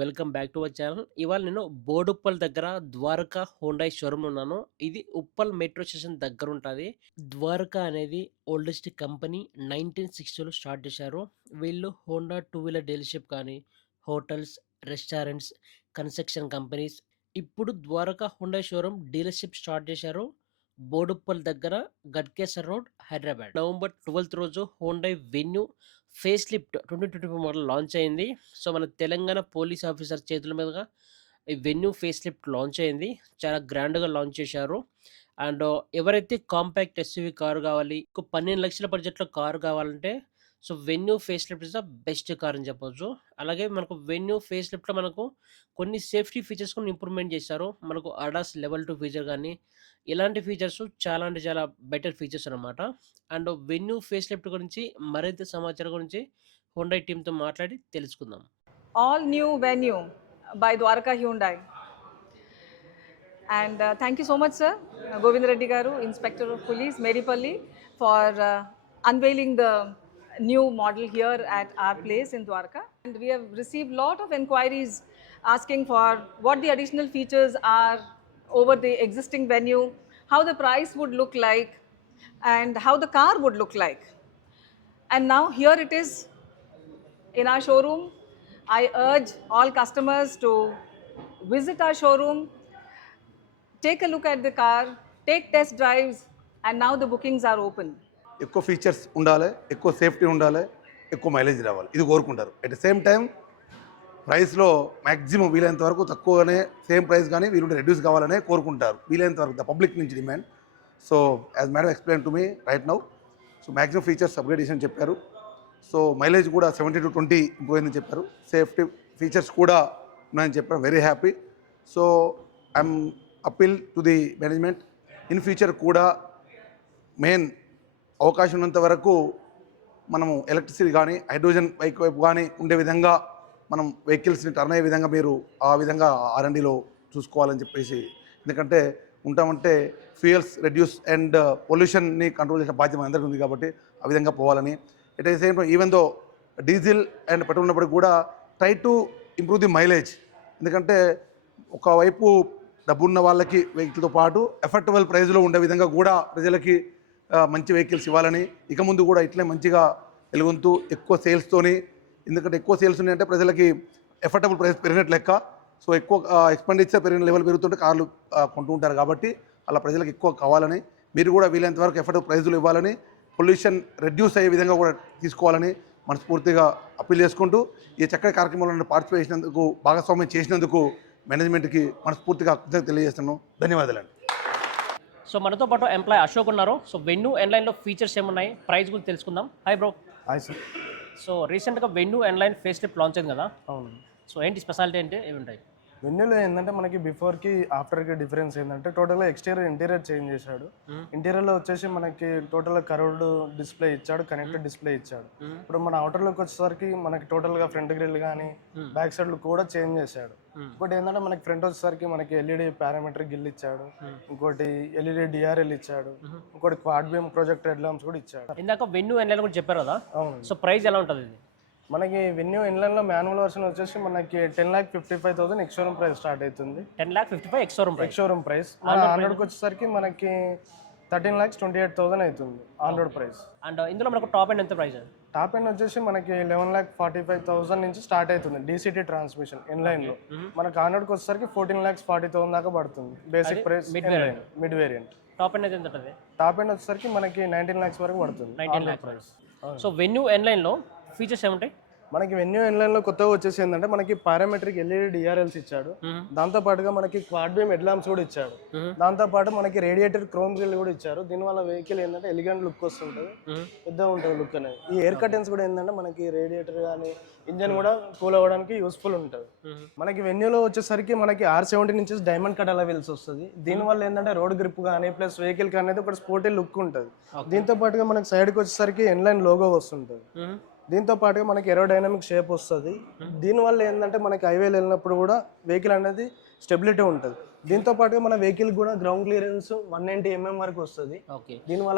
Welcome back to our channel. ఇవాళ నేను బోడుప్పల్ దగ్గర ద్వారకా హుండాయ్ షోరూమ్ ఉన్నాను. ఇది ఉప్పల్ మెట్రో స్టేషన్ దగ్గర ఉంటుంది. ద్వారకా అనేది ఓల్డెస్ట్ కంపెనీ 1960లో స్టార్ట్ చేశారు. వీళ్ళు హోండా టూ వీలర్ డీలర్షిప్ కానీ హోటల్స్, రెస్టారెంట్స్, కన్స్ట్రక్షన్ కంపెనీస్. ఇప్పుడు Dwaraka Hyundai showroom dealership start చేశారు. బోడుప్పల్ దగ్గర Ghatkesar road, Hyderabad. November 12th రోజు Hyundai Venue facelift 2024 model launch అయింది. సో మన తెలంగాణ పోలీస్ ఆఫీసర్ చేతుల మీదుగా ఈ వెన్యూ ఫేస్ లిఫ్ట్ లాంచ్ అయింది. చాలా గ్రాండ్గా లాంచ్ చేశారు. అండ్ ఎవరైతే కాంపాక్ట్ ఎస్యూవి కారు కావాలి, 12 లక్షల బడ్జెట్లో కారు కావాలంటే so venue face lift is the best car అని చెప్పొచ్చు. అలాగే మనకు వెన్యూ ఫేస్ లిఫ్ట్లో మనకు కొన్ని సేఫ్టీ ఫీచర్స్ కూడా ఇంప్రూవ్మెంట్ చేశారు. మనకు అడాస్ లెవెల్ 2 ఫీచర్ కానీ ఇలాంటి ఫీచర్స్ చాలా అంటే చాలా బెటర్ ఫీచర్స్ అనమాట. అండ్ వెన్యూ ఫేస్ లిఫ్ట్ గురించి మరింత సమాచారం గురించి హుండాయ్ టీమ్తో మాట్లాడి తెలుసుకుందాం. All new venue by Dwarka Hyundai. And thank you so much, sir, Govind Reddy Garu, Inspector of Police, Medipalli, for unveiling the new model here at our place in Dwarka. And we have received lot of inquiries asking for what the additional features are over the existing venue, how the price would look like, and how the car would look like. And now here it is in our showroom. I urge all customers to visit our showroom, take a look at the car, take test drives, and now the bookings are open. ఎక్కువ features ఉండాలి, ఎక్కువ safety ఉండాలి, ఎక్కువ mileage రావాలి, ఇది కోరుకుంటారు. At the same time ప్రైస్లో maximum వీలైనంత వరకు తక్కువగానే సేమ్ ప్రైస్ కానీ వీలుంటే రెడ్యూస్ కావాలనే కోరుకుంటారు వీలైనంత వరకు. ద పబ్లిక్ నుంచి demand. So as madam explain to me right now, so maximum features upgradation చెప్పారు. సో మైలేజ్ కూడా 70 to 20 ఇంప్రూవ్ అయిందని చెప్పారు. సేఫ్టీ ఫీచర్స్ కూడా ఉన్నాయని చెప్పారు. Very happy. So I'm appeal to the management, in future కూడా main అవకాశం ఉన్నంత వరకు మనము ఎలక్ట్రిసిటీ కానీ హైడ్రోజన్ బైక్ వైపు కానీ ఉండే విధంగా మనం వెహికల్స్ని టర్న్ అయ్యే విధంగా మీరు ఆ విధంగా R&Dలో చూసుకోవాలని చెప్పేసి. ఎందుకంటే ఉంటామంటే ఫ్యూయల్స్ రెడ్యూస్ అండ్ పొల్యూషన్ని కంట్రోల్ చేసిన బాధ్యత అందరికీ ఉంది కాబట్టి ఆ విధంగా పోవాలని. At the same time even though diesel and petrol ఉన్నప్పటికీ కూడా try to improve the mileage. ఎందుకంటే ఒకవైపు డబ్బున్న వాళ్ళకి వెహికల్తో పాటు ఎఫర్టబుల్ ప్రైస్లో ఉండే విధంగా కూడా ప్రజలకి మంచి వెహికల్స్ ఇవ్వాలని, ఇక ముందు కూడా ఇట్లే మంచిగా వెలుగొంతూ ఎక్కువ సేల్స్తోని. ఎందుకంటే ఎక్కువ సేల్స్ ఉన్నాయంటే ప్రజలకి ఎఫర్టబుల్ ప్రైస్ పెరిగినట్టు లెక్క. సో ఎక్కువ ఎక్స్పెండిచర్ పెరిగిన లెవెల్ పెరుగుతుంటే కార్లు కొంటూ ఉంటారు కాబట్టి అలా ప్రజలకు ఎక్కువ కావాలని, మీరు కూడా వీలైనంత వరకు ఎఫర్టబుల్ ప్రైజులు ఇవ్వాలని, పొల్యూషన్ రెడ్యూస్ అయ్యే విధంగా కూడా తీసుకోవాలని మనస్ఫూర్తిగా అప్పీల్ చేసుకుంటూ ఈ చక్కటి కార్యక్రమంలో పార్టిసిపేట్ చేసినందుకు, భాగస్వామ్యం చేసినందుకు మేనేజ్మెంట్కి మనస్ఫూర్తిగా కృతజ్ఞతలు తెలియజేస్తున్నాను. ధన్యవాదాలండి. సో మనతో పాటు ఎంప్లాయ్ అశోక్ ఉన్నారు. సో వెన్యూ ఎన్లైన్లో ఫీచర్స్ ఏమున్నాయి, ప్రైస్ గురించి తెలుసుకుందాం. Hi bro. Hi sir. So రీసెంట్గా Venue N Line facelift launch అయింది కదా. అవును. సో ఏంటి స్పెషాలిటీ అంటే ఏమి ఉంటాయి? వెన్యూలో ఏంటంటే మనకి బిఫోర్కి ఆఫ్టర్కి డిఫరెన్స్ ఏంటంటే టోటల్గా ఇంటీరియర్ చేంజ్ చేశాడు. ఇంటీరియర్లో వచ్చేసి మనకి టోటల్గా కర్వ్డ్ డిస్ప్లే ఇచ్చాడు, కనెక్టెడ్ డిస్ప్లే ఇచ్చాడు. ఇప్పుడు మన అవుటర్లోకి వచ్చేసరికి మనకి టోటల్గా ఫ్రంట్ గ్రిల్ కానీ బ్యాక్ సైడ్ కూడా చేంజ్ చేశాడు. ఇంకోటి ఏంటంటే మనకి ఫ్రంట్ వచ్చేసరికి మనకి ఎల్ఈడి పారామీటర్ గిల్ ఇచ్చాడు, ఇంకోటి ఎల్ఈడి డిఆర్ఎల్ ఇచ్చాడు, ఇంకోటి quad beam projector head lamps కూడా ఇచ్చాడు. ఇందాక వెన్యూ ఎన్లైన్ కూడా చెప్పారు కదా. అవును. సో ప్రైస్ ఎలా ఉంటుంది ఇది? మనకి వెన్యూ ఇన్లైన్లో మాన్యువల్ వర్షన్ వచ్చేసి మనకి 10,55,000 ఎక్స్ షోరూమ్ ప్రైస్ స్టార్ట్ అవుతుంది. 10,55,000 ఎక్స్ షోరూమ్ ప్రైస్. మన ఆన్రోడ్కి వచ్చేసరికి మనకి 13,28,000 అవుతుంది ఆన్రోడ్ ప్రైస్. అండ్ ఇందులో మనకు టాప్ ఎండ్ ఎంత ప్రైస్? టాప్ ఎండ్ వచ్చేసి మనకి 11,45,000 నుంచి స్టార్ట్ అవుతుంది డీసీటీ ట్రాన్స్మిషన్ ఇన్లైన్లో. మనకి ఆన్రోడ్కి వచ్చేసరికి 14,40,000 దాకా పడుతుంది basic price mid variant. Top end ఎంత ఉంటుంది? టాప్ ఎండ్ వచ్చేసరికి మనకి 19 lakhs వరకు పడుతుంది 19 lakh ప్రైస్. సో వెన్యూ ఎన్లైన్లో ఫీచర్స్ ఏముంటాయి? మనకి వెన్యూ ఇన్లైన్లో కొత్తగా వచ్చేసి ఏంటంటే మనకి పారామెట్రిక్ ఎల్ఈడి డిఆర్ఎల్స్ ఇచ్చాడు, దాంతో పాటుగా మనకి క్వాడ్ బీమ్ హెడ్ ల్యాంప్స్ కూడా ఇచ్చాడు, దాంతో పాటు మనకి రేడియేటర్ క్రోమ్ గ్రిల్ కూడా ఇచ్చారు. దీనివల్ల వెహికల్ ఏంటంటే ఎలిగెంట్ లుక్ వస్తుంటుంది, పెద్దగా ఉంటుంది లుక్ అనేది. ఈ ఎయిర్ కర్టెన్స్ కూడా ఏంటంటే మనకి రేడియేటర్ కానీ ఇంజన్ కూడా కూల్ అవ్వడానికి యూస్ఫుల్ ఉంటుంది. మనకి వెన్యూలో వచ్చేసరికి మనకి R70 నుంచి డైమండ్ కట్ అలవెల్స్ వస్తుంది. దీనివల్ల ఏంటంటే రోడ్ గ్రిప్ కానీ ప్లస్ వెహికల్ అనేది ఒక స్పోర్టీ లుక్ ఉంటుంది. దీంతో పాటుగా మనకి సైడ్కి వచ్చేసరికి ఇన్లైన్ లోగో వస్తుంటుంది. దీంతో పాటుగా మనకి ఏరోడైనమిక్ షేప్ వస్తుంది. దీనివల్ల ఏంటంటే మనకి హైవేలు వెళ్ళినప్పుడు కూడా వెహికల్ అనేది స్టెబిలిటీ ఉంటుంది. దీంతో పాటుగా మన వెహికల్ కూడా గ్రౌండ్ క్లియరెన్స్ 190 mm వరకు వస్తుంది. దీనివల్ల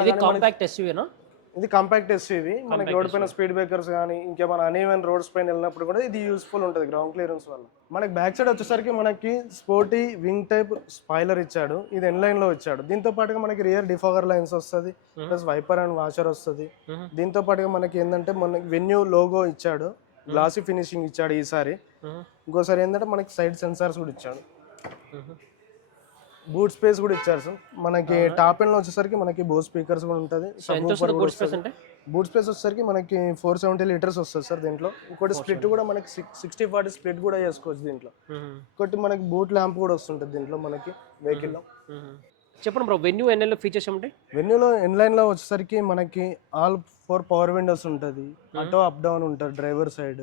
ఇది కాంపాక్ట్ ఎస్యూవి మనకి రోడ్ పైన స్పీడ్ బ్రేకర్స్ కానీ ఇంకేమైనా అన్ఈవెన్ రోడ్స్ పైన వెళ్ళినప్పుడు కూడా ఇది యూస్ఫుల్ ఉంటుంది గ్రౌండ్ క్లియరెన్స్ వల్ల. మనకి బ్యాక్ సైడ్ వచ్చేసరికి మనకి స్పోర్టీ వింగ్ టైప్ స్పాయిలర్ ఇచ్చాడు, ఇది ఎన్ లైన్ లో ఇచ్చాడు. దీంతో పాటుగా మనకి రియర్ డిఫాగర్ లైన్స్ వస్తుంది, ప్లస్ వైపర్ అండ్ వాషర్ వస్తుంది. దీంతో పాటుగా మనకి ఏంటంటే మనకి వెన్యూ లోగో ఇచ్చాడు, గ్లాసీ ఫినిషింగ్ ఇచ్చాడు ఈసారి. ఇంకోసారి ఏంటంటే మనకి సైడ్ సెన్సార్స్ కూడా ఇచ్చాడు, బూట్ స్పేస్ కూడా ఇచ్చారు సార్. మనకి టాప్ ఎండ్ లో వచ్చేసరికి మనకి బోస్ స్పీకర్స్ కూడా ఉంటుంది. బూట్ స్పేస్ వచ్చేసరికి మనకి 470 లీటర్స్ వస్తుంది సార్ దీంట్లో. ఇంకోటి స్ప్లిట్ కూడా మనకి 60-40 స్ప్లిట్ కూడా చేసుకోవచ్చు దీంట్లో. ఇంకోటి మనకి బూట్ ల్యాంప్ కూడా వస్తుంటుంది దీంట్లో మనకి వెహికల్ లో. చెప్పండి బ్రో, వెన్యూ ఎన్ఎల్ ఫీచర్స్ ఏమిటి? వెన్యూలో ఇన్లైన్ లో వచ్చేసరికి మనకి ఆల్ 4 పవర్ విండోస్ ఉంటుంది, ఆటో అప్ డౌన్ ఉంటుంది డ్రైవర్ సైడ్.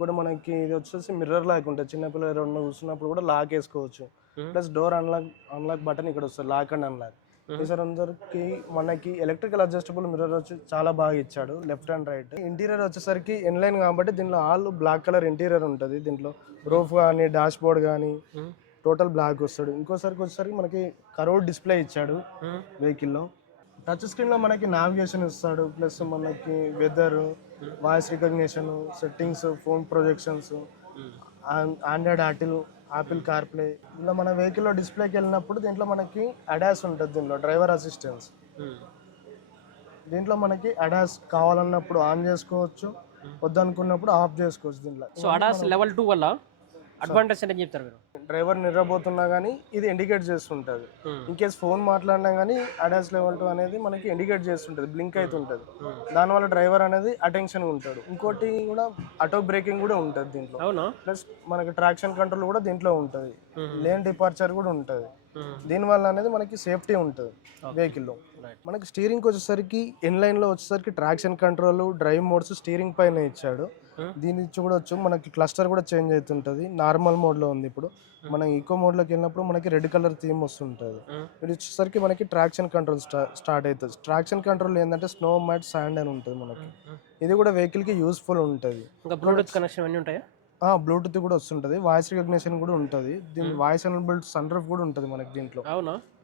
కూడా మనకి ఇది వచ్చేసి మిర్రర్ లాక్ ఉంటుంది, చిన్నపిల్లలు ఎవరైనా కూర్చున్నప్పుడు కూడా లాక్ వేసుకోవచ్చు. ప్లస్ డోర్ అన్లాక్ బటన్ ఇక్కడ వస్తుంది, లాక్ అండ్ అన్లాక్. ఈసారి అందరికి మనకి ఎలక్ట్రికల్ అడ్జస్టబుల్ మిర్రర్ వచ్చి చాలా బాగా ఇచ్చాడు, లెఫ్ట్ అండ్ రైట్. ఇంటీరియర్ వచ్చేసరికి ఇన్లైన్ కాబట్టి దీనిలో ఆల్ బ్లాక్ కలర్ ఇంటీరియర్ ఉంటుంది. దీంట్లో రూఫ్ కానీ డాష్ బోర్డ్ కానీ టోటల్ బ్లాక్ వస్తాడు. ఇంకోసారికి వచ్చేసరికి మనకి కర్వ్డ్ డిస్ప్లే ఇచ్చాడు వెహికల్లో. టచ్ స్క్రీన్ లో మనకి నావిగేషన్ ఇస్తాడు, ప్లస్ మనకి weather, voice recognition, settings, phone projections, Android Apple CarPlay. ఇలా మన వెహికల్లో డిస్ప్లేకి వెళ్ళినప్పుడు దీంట్లో మనకి అడాస్ ఉంటుంది, దీంట్లో డ్రైవర్ అసిస్టెన్స్. దీంట్లో మనకి అడాస్ కావాలన్నప్పుడు ఆన్ చేసుకోవచ్చు, వద్దనుకున్నప్పుడు ఆఫ్ చేసుకోవచ్చు. దీంట్లో సో అడాస్ లెవెల్ 2 వల్ల అడ్వాంటేజ్ అంటే చెప్తారు మీరు? డ్రైవర్ నిద్రపోతున్నా కానీ ఇది ఇండికేట్ చేస్తుంటుంది. ఇన్ కేస్ ఫోన్ మాట్లాడినా కానీ అడాస్ లెవెల్ 2 అనేది మనకి ఇండికేట్ చేస్తుంటుంది, బ్లింక్ అవుతుంటుంది. దానివల్ల డ్రైవర్ అనేది అటెన్షన్ ఉంటాడు. ఇంకోటి కూడా ఆటో బ్రేకింగ్ కూడా ఉంటుంది దీంట్లో. ప్లస్ మనకి ట్రాక్షన్ కంట్రోల్ కూడా దీంట్లో ఉంటుంది, లేన్ డిపార్చర్ కూడా ఉంటుంది. దీనివల్ల అనేది మనకి సేఫ్టీ ఉంటుంది వెహికల్లో. మనకి స్టీరింగ్ వచ్చేసరికి ఇన్లైన్ లో వచ్చేసరికి traction control, drive modes steering పైన ఇచ్చాడు. దీని చూడొచ్చు మనకి క్లస్టర్ కూడా చేంజ్ అవుతుంటుంది. నార్మల్ మోడ్ లో ఉంది ఇప్పుడు. మనం ఈకో మోడ్ లోకి వెళ్ళినప్పుడు మనకి రెడ్ కలర్ థీమ్ వస్తుంటుంది. ఇది వచ్చేసరికి మనకి ట్రాక్షన్ కంట్రోల్ స్టార్ట్ అవుతుంది. ట్రాక్షన్ కంట్రోల్ ఏంటంటే స్నో, మడ్, శాండ్ అని ఉంటుంది మనకి. ఇది కూడా వెహికల్ కి యూస్ఫుల్ ఉంటుంది. బ్లూటూత్ కనెక్షన్ అన్నీ ఉంటాయా? బ్లూటూత్ కూడా వస్తుంటుంది, వాయిస్ రికగ్నిషన్ కూడా ఉంటుంది. దీని వాయిస్ ఎనేబుల్డ్ సన్ రూఫ్ కూడా ఉంటుంది మనకి దీంట్లో.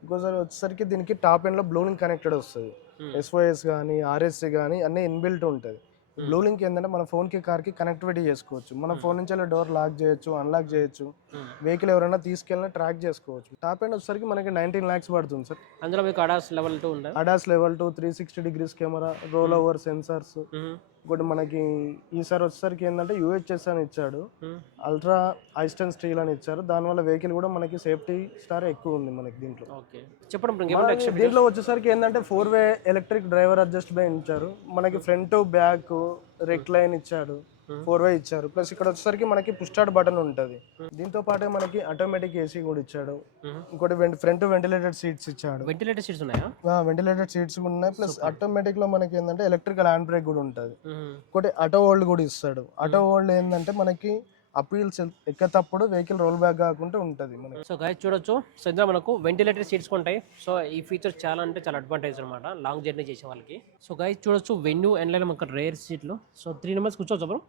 ఇంకోసారి వచ్చేసరికి దీనికి టాప్ ఎండ్ లో బ్లూలింక్ కనెక్టెడ్ వస్తుంది. SOS కానీ RSC కానీ అన్నీ ఇన్బిల్ట్ ఉంటుంది. బ్లూలింక్ ఏంటంటే మన ఫోన్ కి కార్ కి కనెక్టివిటీ చేసుకోవచ్చు. మన ఫోన్ నుంచి డోర్ లాక్ చేయొచ్చు, అన్లాక్ చేయొచ్చు. వెహికల్ ఎవరైనా తీసుకెళ్ళినా ట్రాక్ చేసుకోవచ్చు. టాప్ ఎండ్ వచ్చేసరికి మనకి 19 lakhs పడుతుంది సార్. అందులో మీకు అడాస్ లెవెల్ 2 ఉందా? ADAS level 2, 360 degrees camera, role over sensors. ఇంకోటి మనకి ఈసారి వచ్చేసరికి ఏంటంటే UHS అని ఇచ్చాడు, అల్ట్రా ఐస్టన్ స్టీల్ అని ఇచ్చారు. దానివల్ల వెహికల్ కూడా మనకి సేఫ్టీ స్టార్ ఎక్కువ ఉంది మనకి దీంట్లో. దీంట్లో వచ్చేసరికి ఏంటంటే 4-way ఎలక్ట్రిక్ డ్రైవర్ అడ్జస్ట్మెంట్ ఇచ్చారు. మనకి ఫ్రంట్, బ్యాక్, రెక్లైన్ ఇచ్చాడు, 4-way ఇచ్చారు. ప్లస్ ఇక్కడ వచ్చేసరికి మనకి పుష్ స్టార్ట్ బటన్ ఉంటుంది. దీంతో పాటు మనకి ఆటోమేటిక్ AC కూడా ఇచ్చాడు. ఇంకోటి ఫ్రంట్ వెంటిలేటెడ్ సీట్స్ ఇచ్చాడు. వెంటిలేటెడ్ సీట్స్ ఉన్నాయా? వెంటిలేటెడ్ సీట్స్ కూడా ఉన్నాయి. ప్లస్ ఆటోమేటిక్ లో మనకి ఏంటంటే ఎలక్ట్రికల్ హ్యాండ్ బ్రేక్ కూడా ఉంటుంది. ఇంకోటి ఆటో హోల్డ్ కూడా ఇస్తాడు. ఆటో హోల్డ్ ఏంటంటే మనకి అపీల్స్ ఎక్కేటప్పుడు వెహికల్ రోల్ బ్యాక్ కాకుండా ఉంటుంది మనకి. సో గైస్ చూడొచ్చు, సో ఇందులో మనకు వెంటిలేటెడ్ సీట్స్ ఉంటాయి. సో ఈ ఫీచర్ చాలా అంటే చాలా అడ్వాంటేజ్ అనమాట లాంగ్ జర్నీ చేసే వాళ్ళకి. సో గైస్ చూడొచ్చు, వెన్యూ ఎన్లైన్ మనకు రేర్ సీట్లు. సో 3 members కూర్చోవచ్చు బ్రో?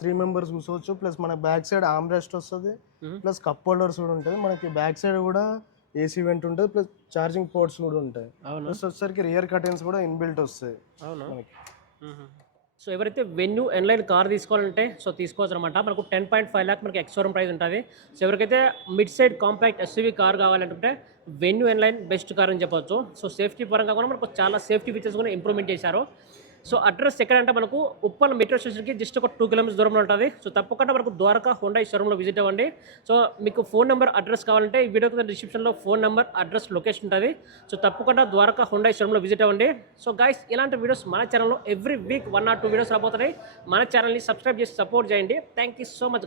3 members కూర్చోవచ్చు. ప్లస్ మన బ్యాక్ సైడ్ ఆర్మ్ రెస్ట్ వస్తుంది, ప్లస్ కప్ హోల్డర్స్ కూడా ఉంటుంది. మనకి బ్యాక్ సైడ్ కూడా AC వెంట్ ఉంటుంది, ప్లస్ ఛార్జింగ్ పోర్ట్స్ కూడా ఉంటాయి. ప్లస్ వచ్చేసరికి రియర్ కర్టెన్స్ కూడా ఇన్బిల్ట్ వస్తాయి మనకి. సో ఎవరైతే వెన్యూ ఎన్లైన్ కార్ తీసుకోవాలంటే సో తీసుకోవచ్చు అనమాట. మనకు 10.5 lakh మనకి ఎక్స్-షోరూమ్ ప్రైస్ ఉంటుంది. సో ఎవరికైతే mid side compact SUV car కావాలంటే వెన్యూ ఎన్లైన్ బెస్ట్ కార్ అని చెప్పొచ్చు. సో సేఫ్టీ పరంగా కూడా మనకు చాలా సేఫ్టీ ఫీచర్స్ కూడా ఇంప్రూవ్మెంట్ చేశారు. సో అడ్రస్ ఎక్కడంటే మనకు ఉప్పల్ మెట్రో స్టేషన్కి జస్ట్ ఒక 2 kilometers దూరంలో ఉంటుంది. సో తప్పకుండా మనకు ద్వారకా హోండా షోరూంలో విజిట్ అవ్వండి. సో మీకు ఫోన్ నెంబర్, అడ్రస్ కావాలంటే ఈ వీడియో డిస్క్రిప్షన్లో ఫోన్ నెంబర్, అడ్రస్, లొకేషన్ ఉంటుంది. సో తప్పకుండా ద్వారకా హోండా షోరూంలో విజిట్ అవ్వండి. సో గైస్ ఇలాంటి వీడియోస్ మన ఛానల్లో ఎవ్రీ వీక్ 1 or 2 వీడియోస్ రాబోతున్నాయి. మన ఛానల్ని సబ్స్క్రైబ్ చేసి సపోర్ట్ చేయండి. Thank you so much guys.